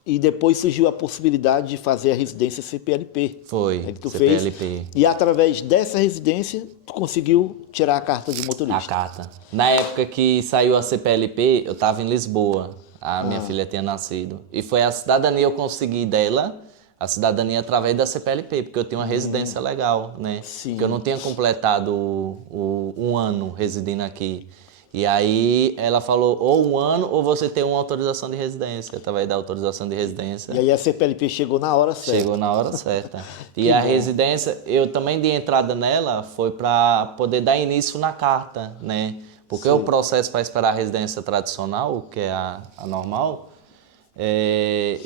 E depois surgiu a possibilidade de fazer a residência CPLP. Foi, que tu CPLP. fez. E através dessa residência, tu conseguiu tirar a carta de motorista. A carta. Na época que saiu a CPLP, eu estava em Lisboa. A minha filha tinha nascido. E foi a cidadania eu consegui dela, a cidadania através da CPLP, porque eu tinha uma residência legal, né? Sim. Porque eu não tinha completado um ano residindo aqui. E aí ela falou, ou um ano ou você tem uma autorização de residência, através da autorização de residência. E aí a CPLP chegou na hora certa. Chegou na hora certa. E a residência, eu também de entrada nela foi para poder dar início na carta, né? Porque o processo para esperar a residência tradicional, que é a normal,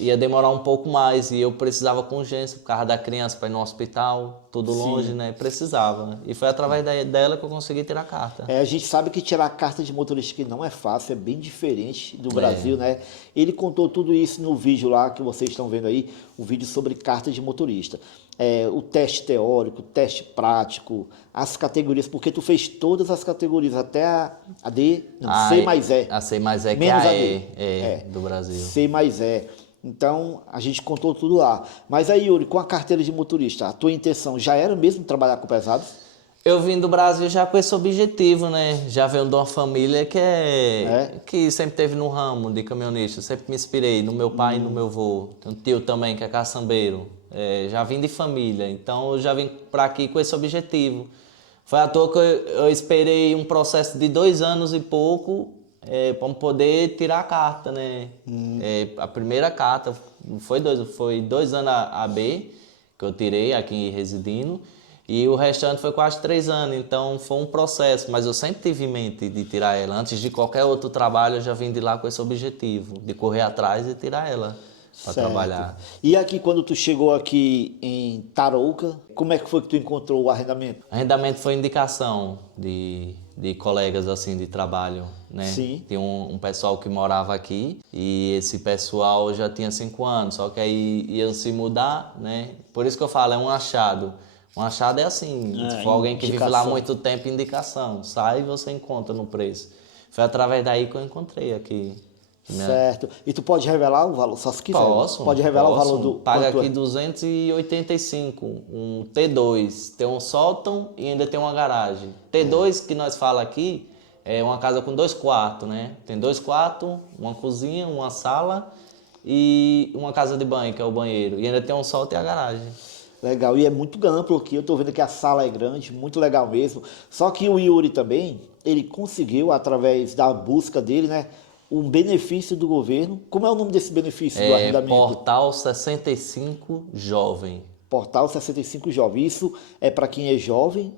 ia demorar um pouco mais e eu precisava com urgência por causa da criança para ir no hospital, tudo longe, né? Precisava. E foi através dela que eu consegui tirar a carta. A gente sabe que tirar a carta de motorista que não é fácil, é bem diferente do Brasil, né? Ele contou tudo isso no vídeo lá que vocês estão vendo aí, o vídeo sobre carta de motorista. O teste teórico, o teste prático, as categorias, porque tu fez todas as categorias, até a D, não, C mais E. A C mais E, que menos é a E, do Brasil. C mais E. Então, a gente contou tudo lá. Mas aí, Yuri, com a carteira de motorista, a tua intenção já era mesmo trabalhar com pesados? Eu vim do Brasil já com esse objetivo, né? Já venho de uma família que sempre teve no ramo de caminhonista. Eu sempre me inspirei no meu pai e no meu avô. Tem um tio também que é caçambeiro. Já vim de família, então eu já vim para aqui com esse objetivo. Foi à toa que eu esperei um processo de 2 anos e pouco para poder tirar a carta, né? A primeira carta foi 2 anos AB que eu tirei aqui residindo e o restante foi quase 3 anos, então foi um processo, mas eu sempre tive em mente de tirar ela. Antes de qualquer outro trabalho eu já vim de lá com esse objetivo, de correr atrás e tirar ela para trabalhar. E aqui, quando tu chegou aqui em Tarouca, como é que foi que tu encontrou o arrendamento? Arrendamento foi indicação de colegas assim de trabalho, né? Sim. Tinha um pessoal que morava aqui e esse pessoal já tinha 5 anos, só que aí iam se mudar, né? Por isso que eu falo, é um achado. Um achado é assim, se for alguém que vive lá há muito tempo, indicação. Sai e você encontra no preço. Foi através daí que eu encontrei aqui. Certo. E tu pode revelar o valor, só se quiser. Posso. Pode revelar o valor do... Paga aqui 285, um T2. Tem um sótão e ainda tem uma garagem. T2 que nós fala aqui é uma casa com 2 quartos, né? Tem 2 quartos, uma cozinha, uma sala e uma casa de banho, que é o banheiro. E ainda tem um sótão e a garagem. Legal, e é muito amplo aqui, eu tô vendo que a sala é grande, muito legal mesmo. Só que o Yuri também, ele conseguiu, através da busca dele, né, um benefício do governo. Como é o nome desse benefício do arrendamento? Portal 65 Jovem. Portal 65 Jovem. Isso é para quem é jovem?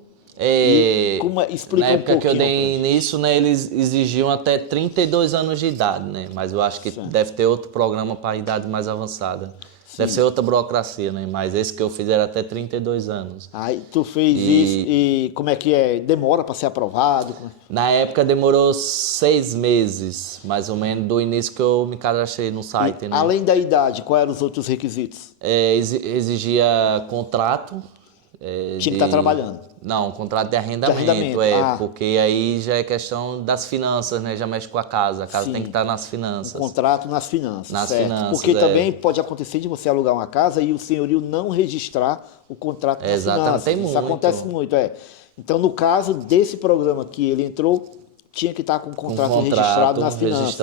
Explica na época um que eu dei início, né, eles exigiam até 32 anos de idade, né? Mas eu acho que deve ter outro programa para idade mais avançada. Deve ser outra burocracia, né? Mas esse que eu fiz era até 32 anos. Aí tu fez isso e como é que é? Demora para ser aprovado? Na época demorou 6 meses, mais ou menos, do início que eu me cadastrei no site, né? Além da idade, quais eram os outros requisitos? Exigia contrato. Tinha que estar trabalhando. Não, contrato de arrendamento, porque aí já é questão das finanças, né? Já mexe com a casa tem que estar nas finanças. Contrato nas finanças, nas certo. Finanças, porque também pode acontecer de você alugar uma casa e o senhorio não registrar o contrato nas finanças. Tem Isso acontece muito, Então, no caso desse programa que ele entrou, tinha que estar com o contrato registrado nas finanças.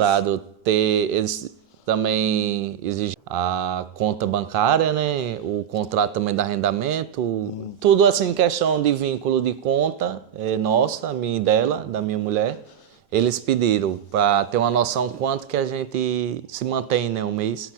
Eles também exigem a conta bancária, né? O contrato também de arrendamento, tudo assim, questão de vínculo de conta nossa, minha e dela, da minha mulher. Eles pediram para ter uma noção quanto que a gente se mantém, né, um mês.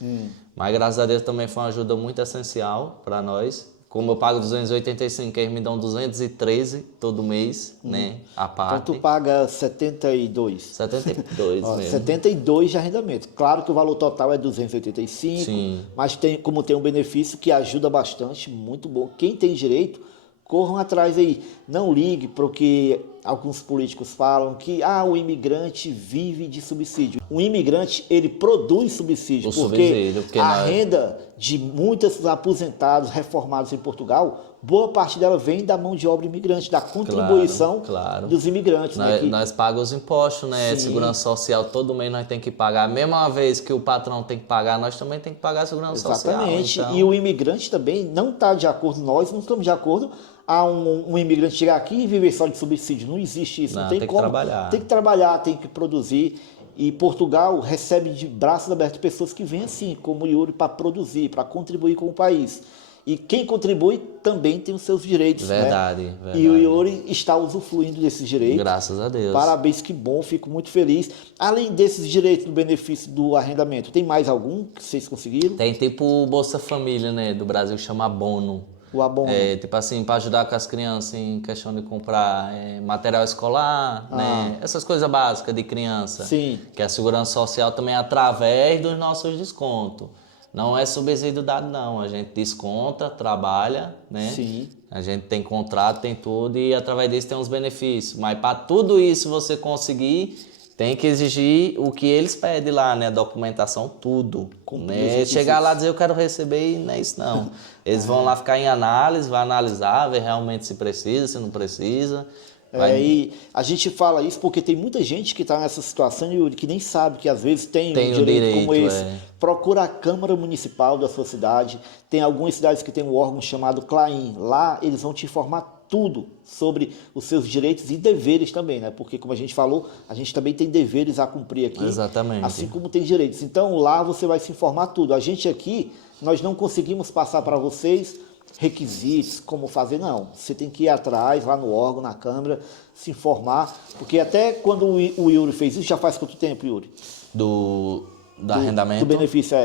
Mas graças a Deus também foi uma ajuda muito essencial para nós. Como eu pago 285, eles me dão 213 todo mês, né, a parte. Então tu paga 72. 72 Ó, mesmo. 72 de arrendamento. Claro que o valor total é 285, Sim. mas como tem um benefício que ajuda bastante, muito bom. Quem tem direito, corram atrás aí. Não ligue para o que alguns políticos falam, que o imigrante vive de subsídio. O imigrante, ele produz subsídio, porque a renda de muitos aposentados, reformados em Portugal, boa parte dela vem da mão de obra imigrante, da contribuição dos imigrantes. Nós pagamos os impostos, né? Sim. Segurança social, todo mês nós temos que pagar. A mesma vez que o patrão tem que pagar, nós também temos que pagar a segurança social. Exatamente. Então... E o imigrante também não está de acordo, nós não estamos de acordo a um imigrante chegar aqui e viver só de subsídio. Não existe isso. Não tem como. Que trabalhar. Tem que trabalhar, tem que produzir. E Portugal recebe de braços abertos pessoas que vêm assim, como o Yuri, para produzir, para contribuir com o país. E quem contribui também tem os seus direitos. Verdade. E o Yuri está usufruindo desses direitos. Graças a Deus. Parabéns, que bom, fico muito feliz. Além desses direitos do benefício do arrendamento, tem mais algum que vocês conseguiram? Tem tipo o Bolsa Família, né, do Brasil, que chama Abono. O abono. Tipo assim, para ajudar com as crianças em questão de comprar material escolar, né? Essas coisas básicas de criança. Sim. Que a segurança social também através dos nossos descontos. Não é subsídio dado, não. A gente desconta, trabalha, né? Sim. A gente tem contrato, tem tudo e através disso tem uns benefícios. Mas para tudo isso você conseguir, tem que exigir o que eles pedem lá, né? A documentação, tudo. Né? Chegar lá e dizer eu quero receber e não é isso, não. Eles vão lá ficar em análise, vai analisar, ver realmente se precisa, se não precisa. E a gente fala isso porque tem muita gente que está nessa situação, Yuri, que nem sabe que às vezes tem um direito como esse. Procura a Câmara Municipal da sua cidade. Tem algumas cidades que tem um órgão chamado CLAIM. Lá eles vão te informar tudo sobre os seus direitos e deveres também, né? Porque, como a gente falou, a gente também tem deveres a cumprir aqui. Exatamente. Assim como tem direitos. Então, lá você vai se informar tudo. A gente aqui, nós não conseguimos passar para vocês requisitos, como fazer, não. Você tem que ir atrás, lá no órgão, na Câmara, se informar, porque até quando o Yuri fez isso, já faz quanto tempo, Yuri? Do arrendamento? Do benefício,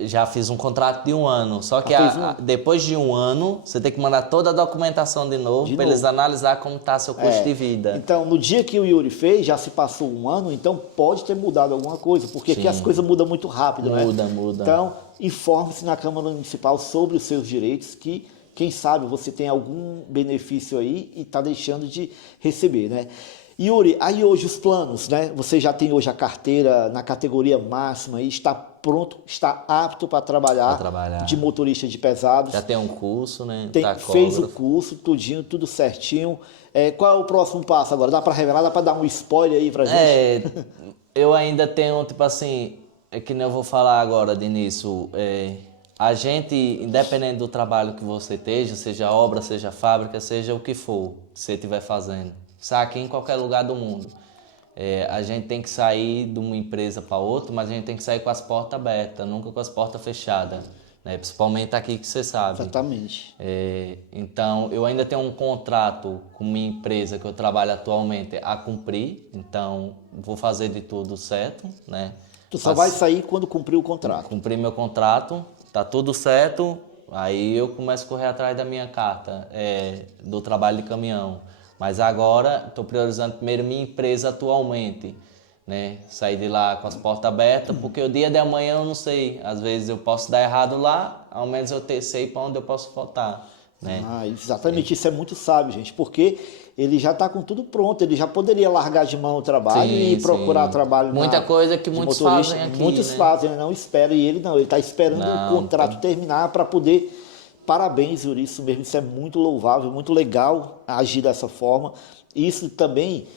já fiz um contrato de 1 ano, só que depois de 1 ano, você tem que mandar toda a documentação de novo para eles analisar como está seu custo de vida. Então, no dia que o Yuri fez, já se passou 1 ano, então pode ter mudado alguma coisa, porque aqui as coisas mudam muito rápido, Muda. Então, informe-se na Câmara Municipal sobre os seus direitos, que quem sabe você tem algum benefício aí e está deixando de receber, né? Yuri, aí hoje os planos, né? Você já tem hoje a carteira na categoria máxima e está pronto, está apto para trabalhar de motorista de pesados. Já tem um curso, né? Fez o curso, tudinho, tudo certinho. Qual é o próximo passo agora? Dá para revelar, dá para dar um spoiler aí pra gente? Eu ainda tenho, tipo assim, que nem eu vou falar agora de início, a gente, independente do trabalho que você esteja, seja obra, seja fábrica, seja o que for que você estiver fazendo, aqui em qualquer lugar do mundo. A gente tem que sair de uma empresa para outra, mas a gente tem que sair com as portas abertas, nunca com as portas fechadas. Né? Principalmente aqui que você sabe. Exatamente. Então, eu ainda tenho um contrato com minha empresa que eu trabalho atualmente a cumprir, então vou fazer de tudo certo. Né? Tu só vai sair quando cumprir o contrato? Cumprir meu contrato, tá tudo certo, aí eu começo a correr atrás da minha carta do trabalho de caminhão. Mas agora estou priorizando primeiro minha empresa atualmente, né? Sair de lá com as portas abertas, porque o dia de amanhã eu não sei. Às vezes eu posso dar errado lá, ao menos eu sei para onde eu posso voltar, né? Exatamente, isso é muito sábio, gente, porque ele já está com tudo pronto, ele já poderia largar de mão o trabalho e procurar trabalho. Muita coisa que muitos fazem aqui, muitos né? fazem, não espera, e ele não, ele está esperando o contrato terminar para poder... Parabéns, Yuri, isso mesmo, isso é muito louvável, muito legal agir dessa forma. Isso também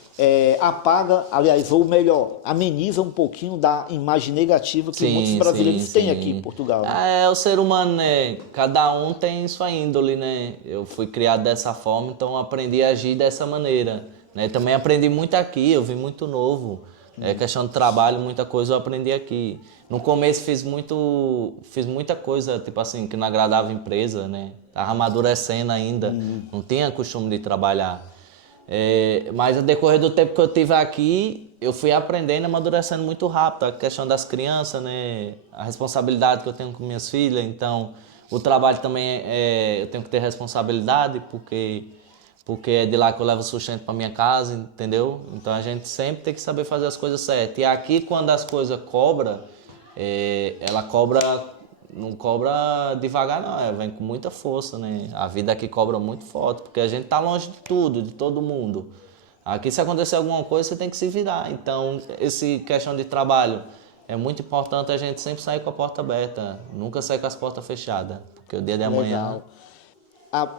apaga, aliás, ou melhor, ameniza um pouquinho da imagem negativa que muitos brasileiros têm aqui em Portugal. Né? É o ser humano, né? Cada um tem sua índole, né? Eu fui criado dessa forma, então aprendi a agir dessa maneira. Né? Também aprendi muito aqui, eu vim muito novo. Questão de trabalho, muita coisa eu aprendi aqui. No começo fiz muita coisa, tipo assim, que não agradava a empresa, né? Tava amadurecendo ainda, não tinha costume de trabalhar. Mas no decorrer do tempo que eu tive aqui, eu fui aprendendo e amadurecendo muito rápido. A questão das crianças, né? A responsabilidade que eu tenho com minhas filhas. Então, o trabalho também, eu tenho que ter responsabilidade, porque é de lá que eu levo sustento para minha casa, entendeu? Então, a gente sempre tem que saber fazer as coisas certas. E aqui, quando as coisas cobram, ela não cobra devagar não, vem com muita força, né? A vida aqui cobra muito forte, porque a gente tá longe de tudo, de todo mundo. Aqui se acontecer alguma coisa, você tem que se virar. Então, esse questão de trabalho, é muito importante a gente sempre sair com a porta aberta, nunca sair com as portas fechadas, porque o dia de amanhã... Legal.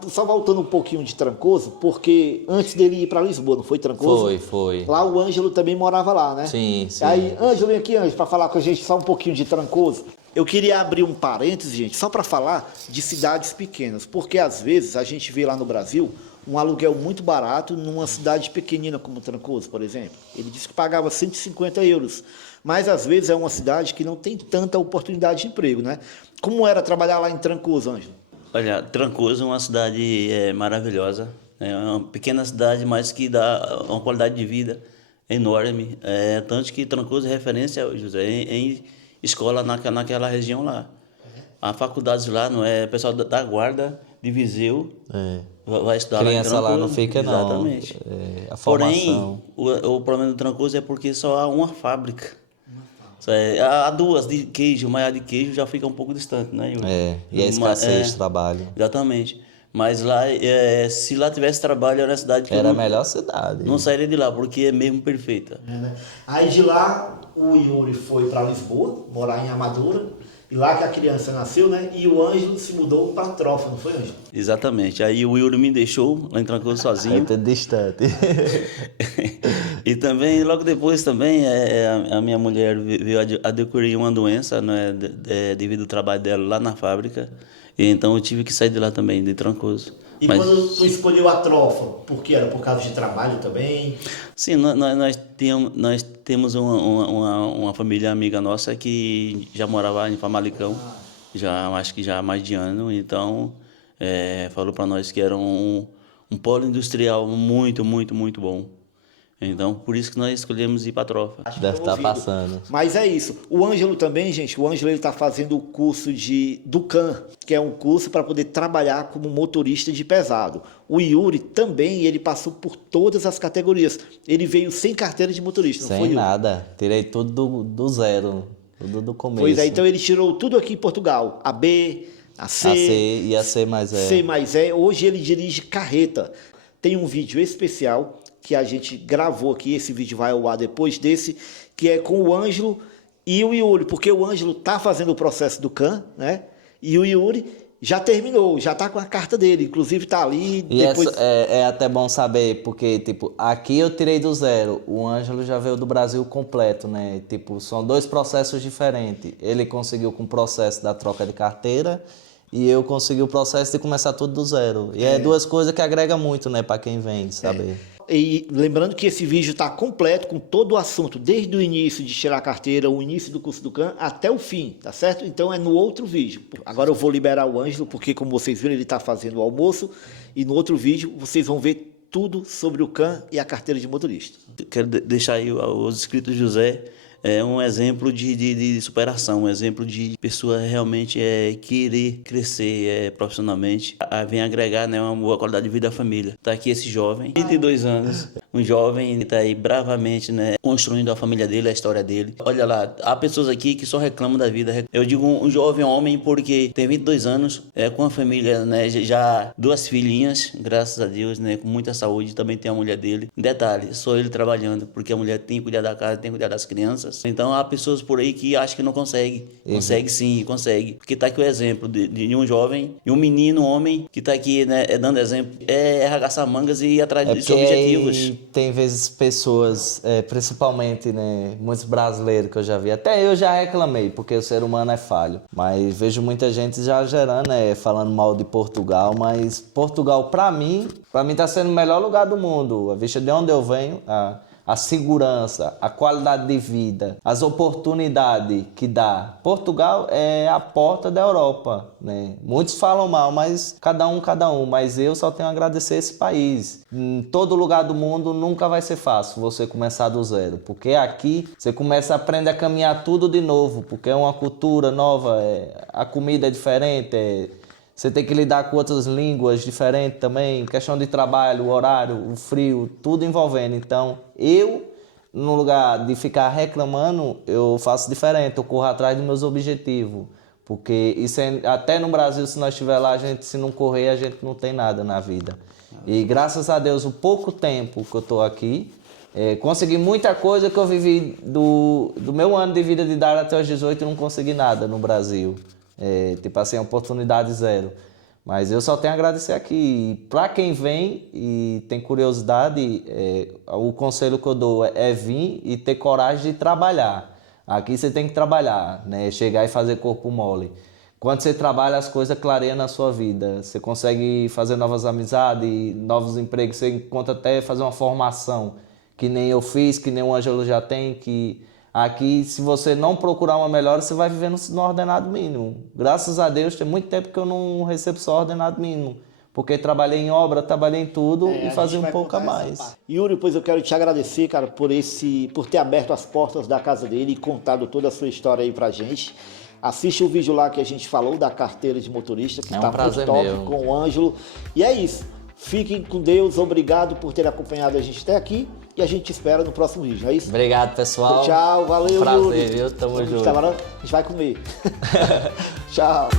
Só voltando um pouquinho de Trancoso, porque antes dele ir para Lisboa, não foi Trancoso? Foi. Lá o Ângelo também morava lá, né? Sim. Aí, Ângelo, vem aqui, Ângelo, para falar com a gente só um pouquinho de Trancoso. Eu queria abrir um parênteses, gente, só para falar de cidades pequenas, porque às vezes a gente vê lá no Brasil um aluguel muito barato numa cidade pequenina como Trancoso, por exemplo. Ele disse que pagava 150 euros, mas às vezes é uma cidade que não tem tanta oportunidade de emprego, né? Como era trabalhar lá em Trancoso, Ângelo? Olha, Trancoso é uma cidade maravilhosa, é uma pequena cidade, mas que dá uma qualidade de vida enorme. Tanto que Trancoso é referência, José, em escola naquela região lá. A faculdade lá, não é? O pessoal da Guarda de Viseu vai estudar lá em Criança Trancoso. lá não fica, não. Exatamente. A formação. Porém, o problema do Trancoso é porque só há uma fábrica. Há duas de queijo, mas a de queijo já fica um pouco distante, né, Yuri? E a escassez de trabalho. Exatamente. Mas lá, se lá tivesse trabalho, era a cidade que Era eu a melhor cidade. não sairia de lá, porque é mesmo perfeita. Né? Aí de lá o Yuri foi para Lisboa, morar em Amadora, e lá que a criança nasceu, né? E o Ângelo se mudou para Trofa, não foi, Ângelo? Exatamente. Aí o Yuri me deixou lá em Trancoso sozinho. Muito distante. E também, logo depois também, a minha mulher veio a decorrer uma doença, né, devido ao trabalho dela lá na fábrica. E então eu tive que sair de lá também, de Trancoso. E quando tu escolheu a Trofa, por que era? Por causa de trabalho também? Sim, nós temos uma família amiga nossa que já morava em Famalicão, acho que já há mais de ano. Então, falou para nós que era um polo industrial muito, muito, muito bom. Então, por isso que nós escolhemos ir para a Trofa. Deve estar passando. Mas é isso. O Ângelo também, gente, o Ângelo está fazendo o curso do CAN, que é um curso para poder trabalhar como motorista de pesado. O Yuri também, ele passou por todas as categorias. Ele veio sem carteira de motorista, não foi, Sem Yuri? nada. Tirei tudo do zero, tudo do começo. Pois é, então ele tirou tudo aqui em Portugal. A B, a C, A C e a C mais E. C mais E. Hoje ele dirige carreta. Tem um vídeo especial que a gente gravou aqui, esse vídeo vai ao ar depois desse, que é com o Ângelo e o Yuri, porque o Ângelo está fazendo o processo do CAN, né? E o Yuri já terminou, já está com a carta dele, inclusive está ali. E depois... é até bom saber, porque, tipo, aqui eu tirei do zero, o Ângelo já veio do Brasil completo, né? Tipo, são dois processos diferentes. Ele conseguiu com o processo da troca de carteira e eu consegui o processo de começar tudo do zero. E é duas coisas que agregam muito, né, para quem vem, saber. E lembrando que esse vídeo está completo com todo o assunto, desde o início de tirar a carteira, o início do curso do CAN, até o fim, tá certo? Então é no outro vídeo. Agora eu vou liberar o Ângelo, porque como vocês viram, ele está fazendo o almoço, e no outro vídeo vocês vão ver tudo sobre o CAN e a carteira de motorista. Quero deixar aí os inscritos de José um exemplo de superação, um exemplo de pessoa realmente querer crescer profissionalmente, vem agregar, né, uma boa qualidade de vida à família. Está aqui esse jovem, 22 anos, um jovem que está aí bravamente, né, construindo a família dele, a história dele. Olha lá, há pessoas aqui que só reclamam da vida. Eu digo um jovem homem porque tem 22 anos, com a família, né, já 2 filhinhas, graças a Deus, né, com muita saúde, também tem a mulher dele. Detalhe, só ele trabalhando, porque a mulher tem que cuidar da casa, tem que cuidar das crianças. Então há pessoas por aí que acham que não consegue. Consegue sim, consegue. Porque está aqui o exemplo de um jovem e um menino, um homem, que está aqui, né, dando exemplo. Arregaçar mangas e ir atrás dos objetivos. Tem vezes pessoas, principalmente, né, muitos brasileiros que eu já vi, até eu já reclamei, porque o ser humano é falho. Mas vejo muita gente já gerando, falando mal de Portugal, mas Portugal, para mim tá sendo o melhor lugar do mundo. A vista de onde eu venho, a segurança, a qualidade de vida, as oportunidades que dá. Portugal é a porta da Europa, né? Muitos falam mal, mas cada um. Mas eu só tenho a agradecer esse país. Em todo lugar do mundo nunca vai ser fácil você começar do zero, porque aqui você começa a aprender a caminhar tudo de novo, porque é uma cultura nova, a comida é diferente, você tem que lidar com outras línguas diferentes também, questão de trabalho, o horário, o frio, tudo envolvendo. Então, no lugar de ficar reclamando, eu faço diferente, eu corro atrás dos meus objetivos. Porque isso até no Brasil, se nós estiver lá, se não correr, a gente não tem nada na vida. E graças a Deus, o pouco tempo que eu estou aqui, consegui muita coisa que eu vivi do meu ano de vida de idade até os 18 e não consegui nada no Brasil. Tipo assim, oportunidade zero. Mas eu só tenho a agradecer aqui. Para quem vem e tem curiosidade, o conselho que eu dou é vir e ter coragem de trabalhar. Aqui você tem que trabalhar, né? Chegar e fazer corpo mole. Quando você trabalha, as coisas clareiam na sua vida. Você consegue fazer novas amizades, novos empregos. Você encontra até fazer uma formação, que nem eu fiz, que nem o Ângelo já tem, que... Aqui, se você não procurar uma melhora, você vai viver no ordenado mínimo. Graças a Deus, tem muito tempo que eu não recebo só ordenado mínimo. Porque trabalhei em obra, trabalhei em tudo e fazia um pouco a mais. Yuri, pois eu quero te agradecer, cara, por ter aberto as portas da casa dele e contado toda a sua história aí pra gente. Assiste o vídeo lá que a gente falou da carteira de motorista, que tá muito top com o Ângelo. E é isso. Fiquem com Deus. Obrigado por ter acompanhado a gente até aqui. E a gente te espera no próximo vídeo, é isso? Obrigado, pessoal. Tchau, valeu, prazer, Yuri. Viu? Tamo junto. Agora a gente vai comer. Tchau.